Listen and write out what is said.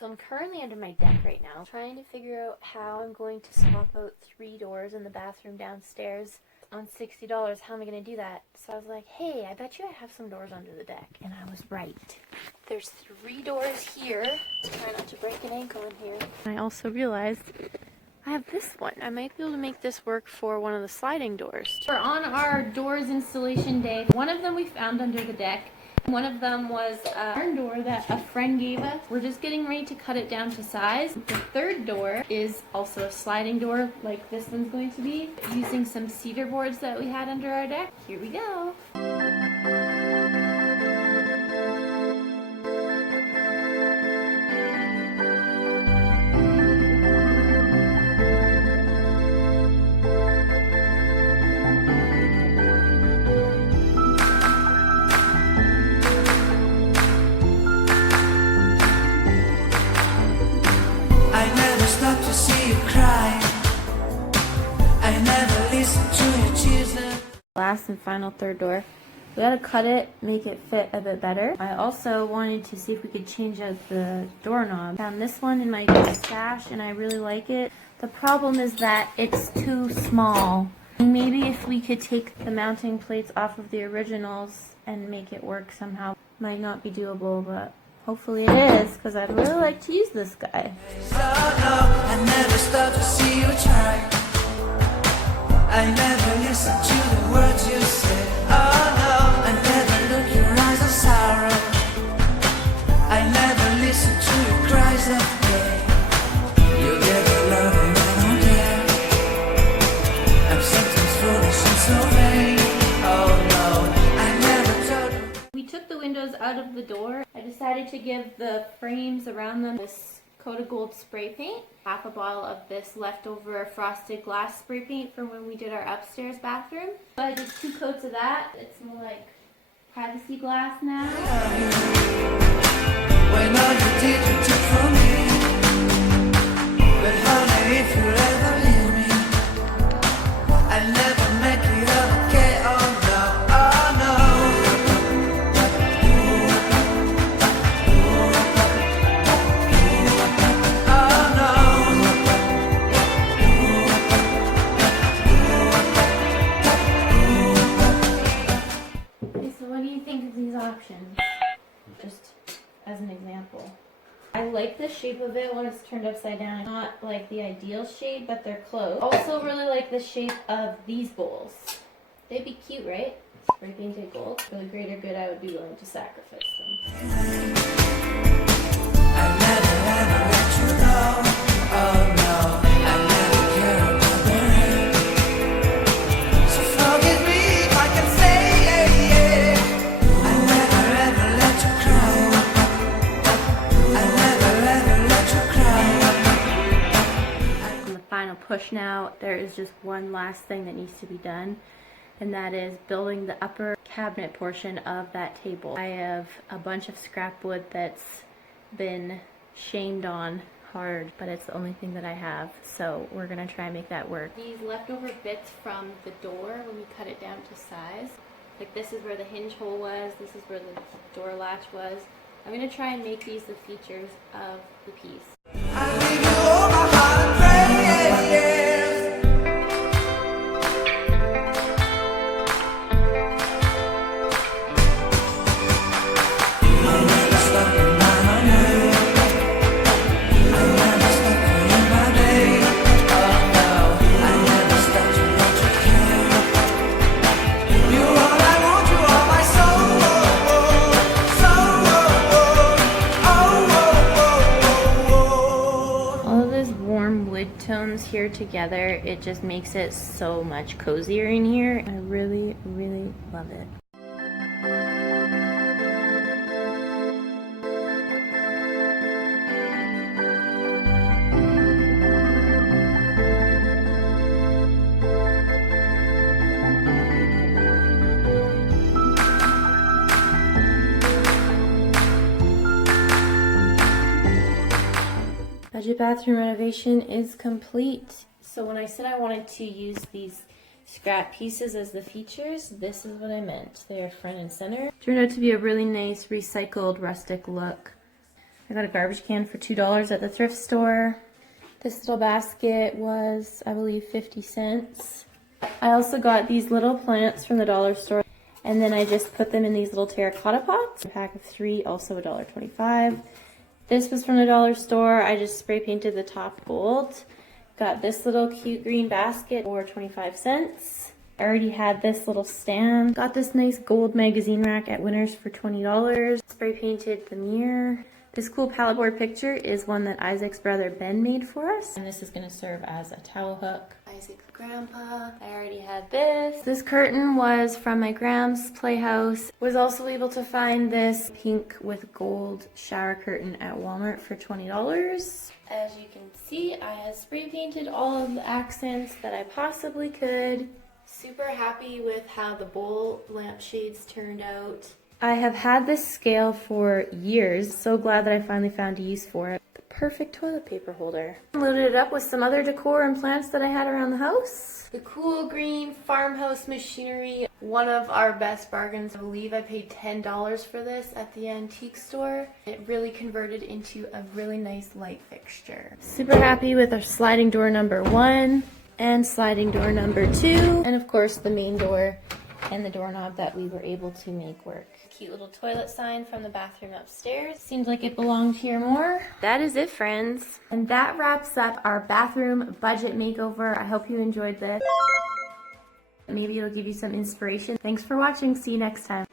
So I'm currently under my deck right now, trying to figure out how I'm going to swap out 3 doors in the bathroom downstairs on $60. How am I going to do that? So I was like, hey, I bet you I have some doors under the deck. And I was right. There's 3 doors here. Try not to break an ankle in here. I also realized I have this one. I might be able to make this work for one of the sliding doors. We're on our doors installation day. One of them we found under the deck. One of them was a barn door that a friend gave us. We're just getting ready to cut it down to size. The third door is also a sliding door like this one's going to be, using some cedar boards that we had under our deck. Here we go. Last and final third door. We gotta cut it, make it fit a bit better. I also wanted to see if we could change out the doorknob. Found this one in my stash and I really like it. The problem is that it's too small. Maybe if we could take the mounting plates off of the originals and make it work somehow. Might not be doable, but hopefully it is, because I'd really like to use this guy. I never stop to see you try. I never listen to the words you say. Oh no, I never look your eyes of sorrow. I never listen to your cries of pain. You never love me, I don't care. I'm sometimes foolish and so vain. Oh no, I never told you. We took the windows out of the door. I decided to give the frames around them this coat of gold spray paint, half a bottle of this leftover frosted glass spray paint from when we did our upstairs bathroom. So I did 2 coats of that. It's more like privacy glass now. When all you did you took from me, but honey, if you ever leave me, I'll never make it okay. Oh no, oh no. Options, just as an example. I like the shape of it when it's turned upside down. Not like the ideal shape, but they're close. Also really like the shape of these bowls. They'd be cute, right? Spray painted gold. For the greater good, I would be willing to sacrifice them. I never ever let you go. Oh no, I never care about the rain. So forgive me if I can say push now. There is just one last thing that needs to be done, and that is building the upper cabinet portion of that table. I have a bunch of scrap wood that's been shamed on hard, but it's the only thing that I have, so we're gonna try and make that work. These leftover bits from the door, when we cut it down to size, like this is where the hinge hole was, this is where the door latch was. I'm gonna try and make these the features of the piece. I give you all my heart and prayers. Tones here together, it just makes it so much cozier in here. I really, really love it. Budget bathroom renovation is complete. So when I said I wanted to use these scrap pieces as the features, this is what I meant. They are front and center. Turned out to be a really nice recycled rustic look. I got a garbage can for $2 at the thrift store. This little basket was, I believe, 50 cents. I also got these little plants from the dollar store, and then I just put them in these little terracotta pots. A pack of 3, also $1.25. This was from the dollar store. I just spray painted the top gold. Got this little cute green basket for 25 cents. I already had this little stand. Got this nice gold magazine rack at Winners for $20. Spray painted the mirror. This cool palette board picture is one that Isaac's brother Ben made for us. And this is going to serve as a towel hook. Isaac's grandpa. I already had this. This curtain was from my Gram's Playhouse. Was also able to find this pink with gold shower curtain at Walmart for $20. As you can see, I have spray painted all of the accents that I possibly could. Super happy with how the bowl lampshades turned out. I have had this scale for years. So glad that I finally found a use for it. The perfect toilet paper holder. Loaded it up with some other decor and plants that I had around the house. The cool green farmhouse machinery. One of our best bargains. I believe I paid $10 for this at the antique store. It really converted into a really nice light fixture. Super happy with our sliding door number 1 and sliding door number 2. And of course the main door and the doorknob that we were able to make work. Cute little toilet sign from the bathroom upstairs. Seems like it belonged here more. That is it, friends. And that wraps up our bathroom budget makeover. I hope you enjoyed this. Maybe it'll give you some inspiration. Thanks for watching. See you next time.